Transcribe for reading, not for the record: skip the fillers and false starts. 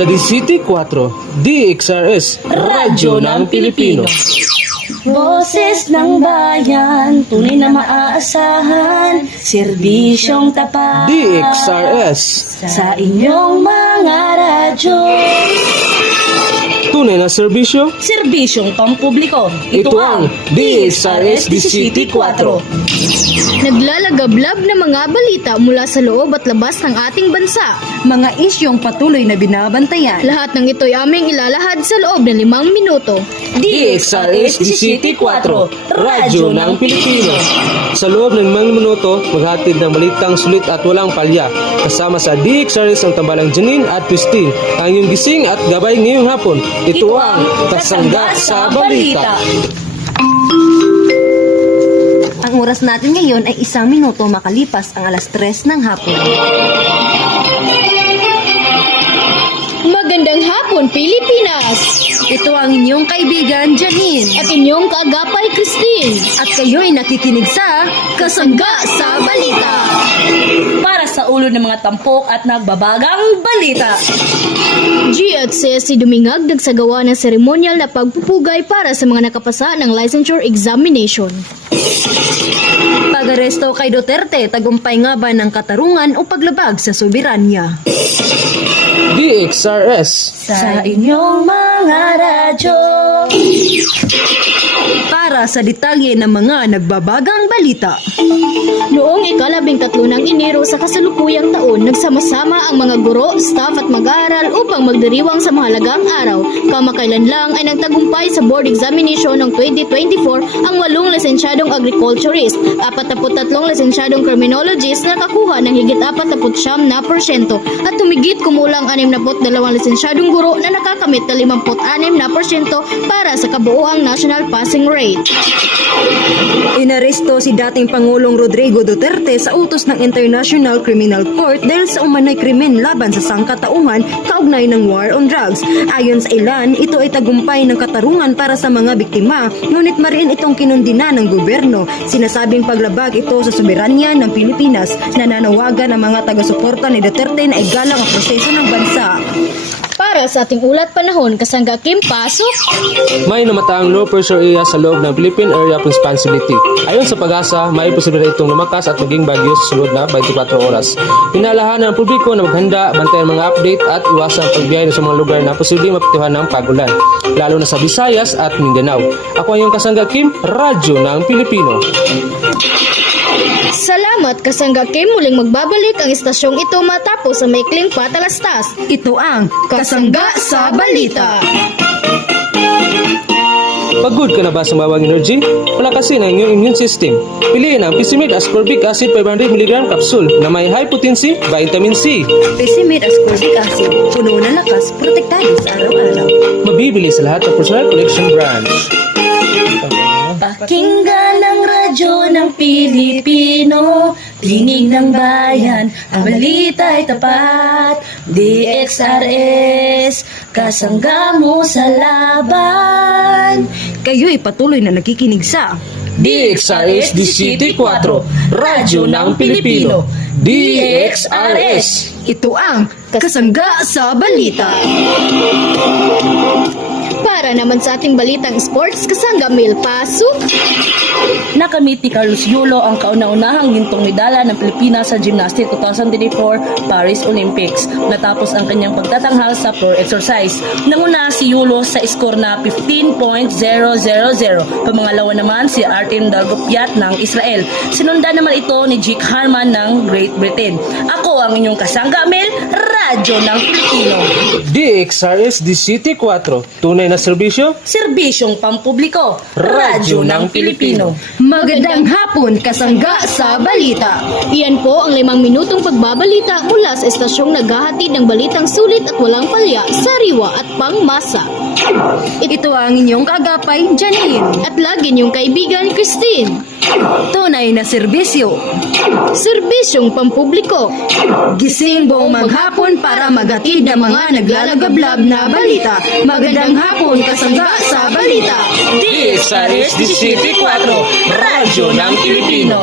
Sa City 4, DXRS, Radyo ng Pilipino. Boses ng bayan, tunay na maaasahan, serbisyong tapat DXRS, sa inyong mga radyo. tunay na serbisyo. Serbisyong pampubliko. Ito ang DXRS City 4. Naglalagablab na mga balita mula sa loob at labas ng ating bansa. Mga isyong patuloy na binabantayan. Lahat ng ito'y aming ilalahad sa loob ng 5 minuto. DXRS City 4, Radyo ng Pilipino. Sa loob ng 5 minuto, maghatid ng balitang sulit at walang palya. Kasama sa DXRS ang tambalang Janine at Christine, ang iyong gising at gabay ngayong hapon. Ito ang Kasangga sa Balita. Ang oras natin ngayon ay 1 minuto makalipas ang alas 3 ng hapon. Magandang hapon, Pilipinas! Ito ang inyong kaibigan, Janine. At inyong kaagapay, Christine. At kayo'y nakikinig sa Kasangga sa Balita. para sa ulo ng mga tampok at nagbabagang balita. G at si Dumingag nagsagawa ng seremonyal na pagpupugay para sa mga nakapasa ng licensure examination. Pag-aresto kay Duterte, tagumpay nga ba ng katarungan o paglabag sa soberanya? DXRS, Sa inyong mga radyo. Para sa detalye ng mga nagbabagang balita. Noong ika-13 ng Enero sa kasalukuyang taon, nagsama-sama ang mga guro, staff at mag-aaral upang magdiriwang sa mahalagang araw. Kamakailan lang ay nagtagumpay sa board examination ng 2024 ang 8 lisensyadong agriculturist, 43 lisensyadong criminologist na nakakuha ng higit 49% at tumigit kumulang 62 lisensyadong guro na nakakamit ng 56% para sa kabuuang national passing rate. Inaresto si dating Pangulong Rodrigo Duterte sa utos ng International Criminal Court dahil sa umanay krimen laban sa sangkatauhan kaugnay ng war on drugs. Ayon sa ilan, ito ay tagumpay ng katarungan para sa mga biktima, ngunit mariin itong kinundina ng gobyerno. Sinasabing paglabag ito sa soberanya ng Pilipinas. Nananawagan ang mga taga-suporta ni Duterte na igalang ang proseso ng bansa. Para sa ating ulat panahon, Kasangga Kim, pasok! may namataang low pressure area sa loob ng Philippine Area of Responsibility. Ayon sa pag-asa, may posibilidad itong lumakas at maging bagyo sa sunod na 24 oras. Pinalahanan ng publiko na maghanda, bantayan mga update at iwasan pagbiyahe sa mga lugar na posibleng mapituhan ng pagulan, lalo na sa Visayas at Mindanao. Ako ang iyong Kasangga Kim, Radyo ng Pilipino. Salamat, Kasangga Kim. Muling magbabalik ang istasyong ito matapos sa maikling patalastas. Ito ang Kasangga sa Balita. Pagod ka na ba sa mababang energy? Palakasin ang inyong immune system. Piliin ang Pisimid Ascorbic Acid 500mg capsule na may high potency vitamin C. Pisimid Ascorbic Acid, puno ng lakas, protektado sa araw-araw. Mabibili sa lahat ng personal collection branch. Pakinggan ang radyo ng Pilipino, tinig ng bayan, ang balita'y tapat. DXRS, kasangga mo sa laban. Kayo'y patuloy na nakikinig sa DXRS City 4, Radyo ng Pilipino. DXRS. Ito ang Kasangga sa Balita. Para naman sa ating balitang sports, Kasangga Mil, pasok! Nakamit ni Carlos Yulo ang kauna-unahang gintong medalya ng Pilipinas sa Gymnastics 2024 Paris Olympics natapos ang kanyang pagtatanghal sa floor exercise. Nanguna si Yulo sa score na 15.000. Pamangalawa naman si Artem Dalgopyat ng Israel. Sinundan naman ito ni Jake Harman ng Great Britain. Ako ang inyong Kasangga Mel, Radyo ng Pilipino. DXRS City 4, tunay na serbisyo. Serbisyong pampubliko, Radyo ng Pilipino. Magandang hapon, Kasangga sa Balita. Iyan po ang 5 minutong pagbabalita mula sa istasyong naghahatid ng balitang sulit at walang palya, sariwa at pangmasa. Ito ang inyong kagapay, Janine. At lagi niyong kaibigan, Christine. Tunay na serbisyo. Serbisyong pampubliko. Gising buong maghapon para maghatid ng mga naglalagablab na balita. Magandang hapon, Kasangga sa Balita. DXRS City 4, Radyo ng Pilipino.